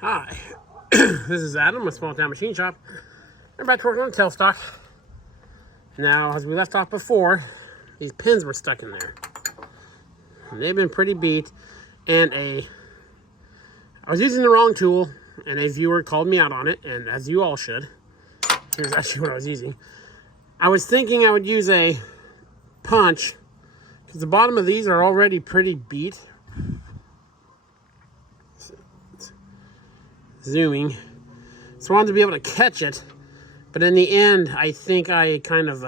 Hi, this is Adam with Small Town Machine Shop. We're back to working on the tailstock. Now, as we left off before, these pins were stuck in there. And they've been pretty beat, and I was using the wrong tool, and a viewer called me out on it, and as you all should. Here's actually what I was using. I was thinking I would use a punch, because the bottom of these are already pretty beat. Zooming. So I wanted to be able to catch it, but in the end, I think I kind of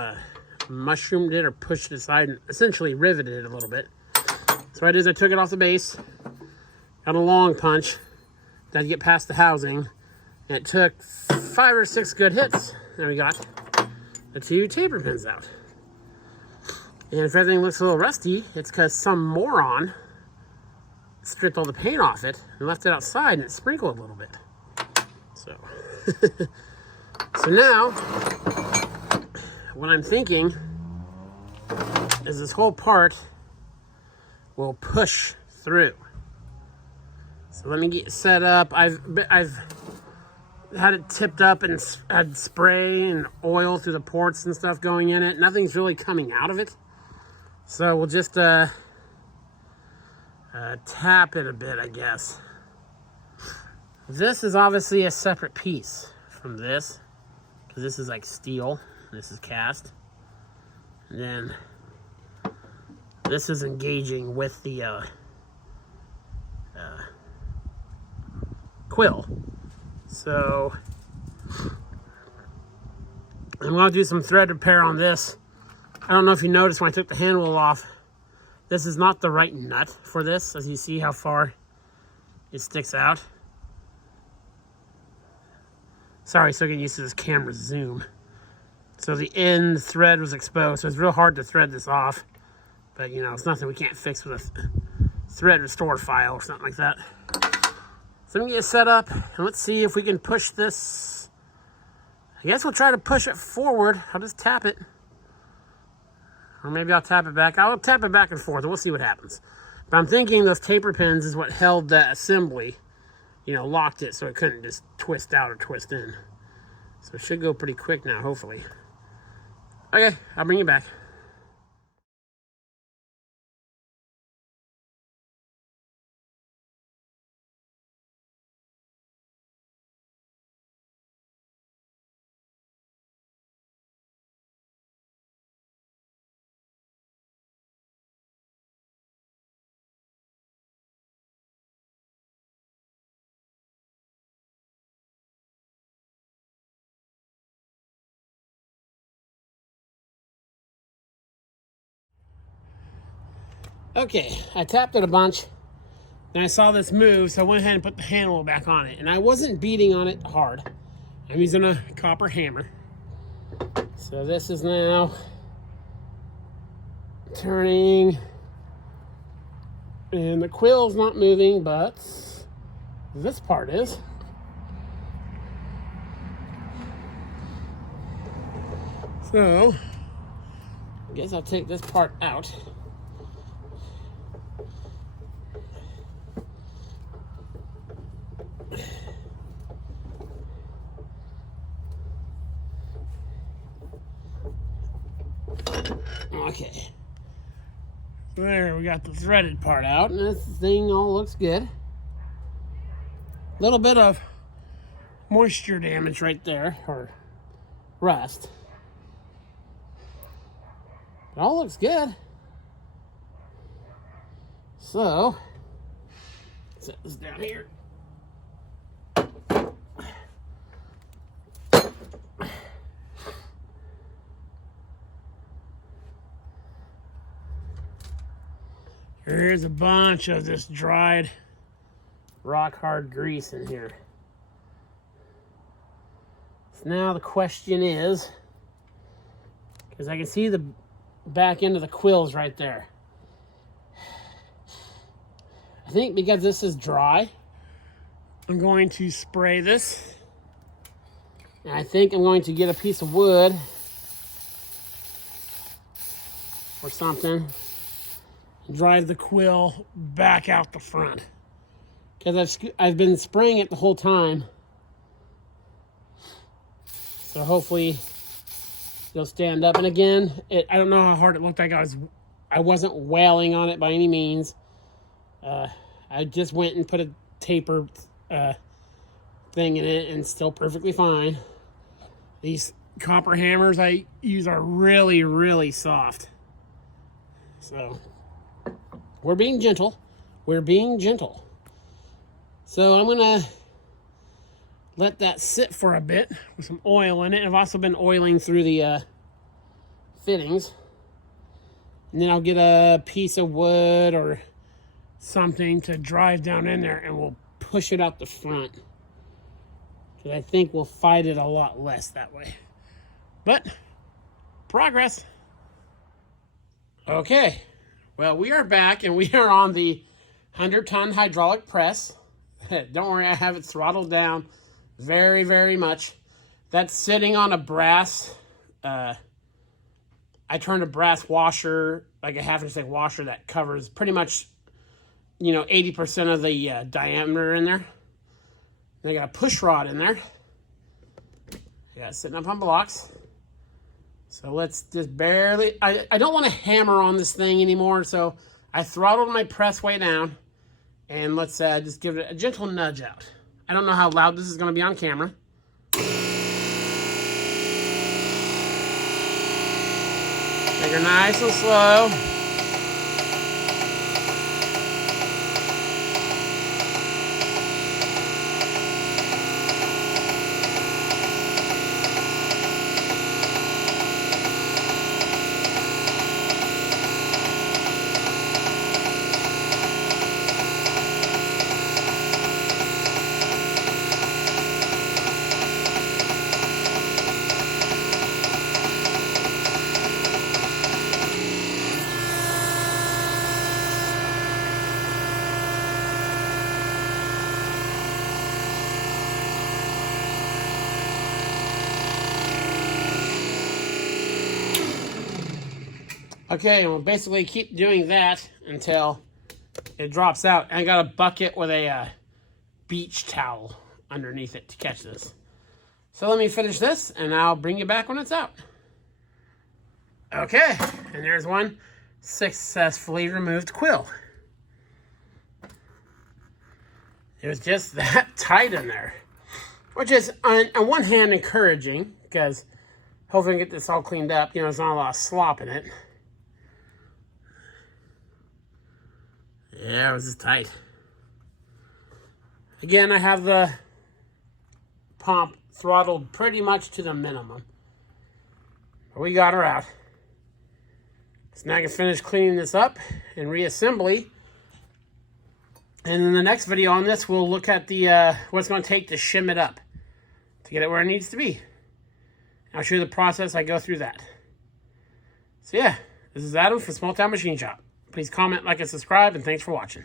mushroomed it or pushed it aside and essentially riveted it a little bit. So what I did is I took it off the base, got a long punch, had to get past the housing, and it took 5 or 6 good hits, and we got the 2 taper pins out. And if everything looks a little rusty, it's because some moron stripped all the paint off it and left it outside, and it sprinkled a little bit. So, so now, what I'm thinking is this whole part will push through. So let me get set up. I've had it tipped up and had spray and oil through the ports and stuff going in it. Nothing's really coming out of it. So we'll just tap it a bit, I guess. This is obviously a separate piece from this, because this is like steel, this is cast. And then this is engaging with the quill. So I'm going to do some thread repair on this. I don't know if you noticed when I took the handle off, this is not the right nut for this, as you see how far it sticks out. Sorry, still getting used to this camera zoom. So the end thread was exposed, so it's real hard to thread this off. But, you know, it's nothing we can't fix with a thread restore file or something like that. So let me get it set up, and let's see if we can push this. I guess we'll try to push it forward. I'll just tap it. Or maybe I'll tap it back. I'll tap it back and forth, and we'll see what happens. But I'm thinking those taper pins is what held that assembly, you know, locked it so it couldn't just twist out or twist in. So it should go pretty quick now, hopefully. Okay, I'll bring you back. Okay, I tapped it a bunch, and I saw this move, so I went ahead and put the handle back on it. And I wasn't beating on it hard. I'm using a copper hammer. So this is now turning, and the quill's not moving, but this part is. So, I guess I'll take this part out. Okay. There, we got the threaded part out, and this thing all looks good. A little bit of moisture damage right there, or rust. It all looks good. So, set this down here. Here's a bunch of this dried rock hard grease in here. So now the question is, because I can see the back end of the quills right there. I think because this is dry, I'm going to spray this. And I think I'm going to get a piece of wood or something, drive the quill back out the front. because I've been spraying it the whole time. So hopefully it'll stand up. And again, I don't know how hard it looked like. I wasn't wailing on it by any means. I just went and put a taper thing in it, and still perfectly fine. These copper hammers I use are really, really soft. So we're being gentle. We're being gentle. So I'm gonna let that sit for a bit with some oil in it. I've also been oiling through the fittings. And then I'll get a piece of wood or something to drive down in there, and we'll push it out the front. Because I think we'll fight it a lot less that way. But, progress. Okay, well, we are back, and we are on the 100-ton hydraulic press. Don't worry, I have it throttled down very, very much. That's sitting on a brass, I turned a brass washer, like a 1/2 inch washer that covers pretty much, 80% of the diameter in there. And I got a push rod in there. Yeah, sitting up on blocks. So let's just barely, I don't want to hammer on this thing anymore, so I throttled my press way down, and let's just give it a gentle nudge out. I don't know how loud this is going to be on camera. Take her nice and slow. Okay, and we'll basically keep doing that until it drops out. And I got a bucket with a beach towel underneath it to catch this. So let me finish this, and I'll bring you back when it's out. Okay, and there's one successfully removed quill. It was just that tight in there, which is on one hand encouraging, because hopefully I can get this all cleaned up. There's not a lot of slop in it. Yeah, it was just tight. Again, I have the pump throttled pretty much to the minimum. But we got her out. So now I can finish cleaning this up and reassembly. And in the next video on this, we'll look at the what it's going to take to shim it up to get it where it needs to be. I'll show you the process I go through that. So yeah, this is Adam from Small Town Machine Shop. Please comment, like, and subscribe, and thanks for watching.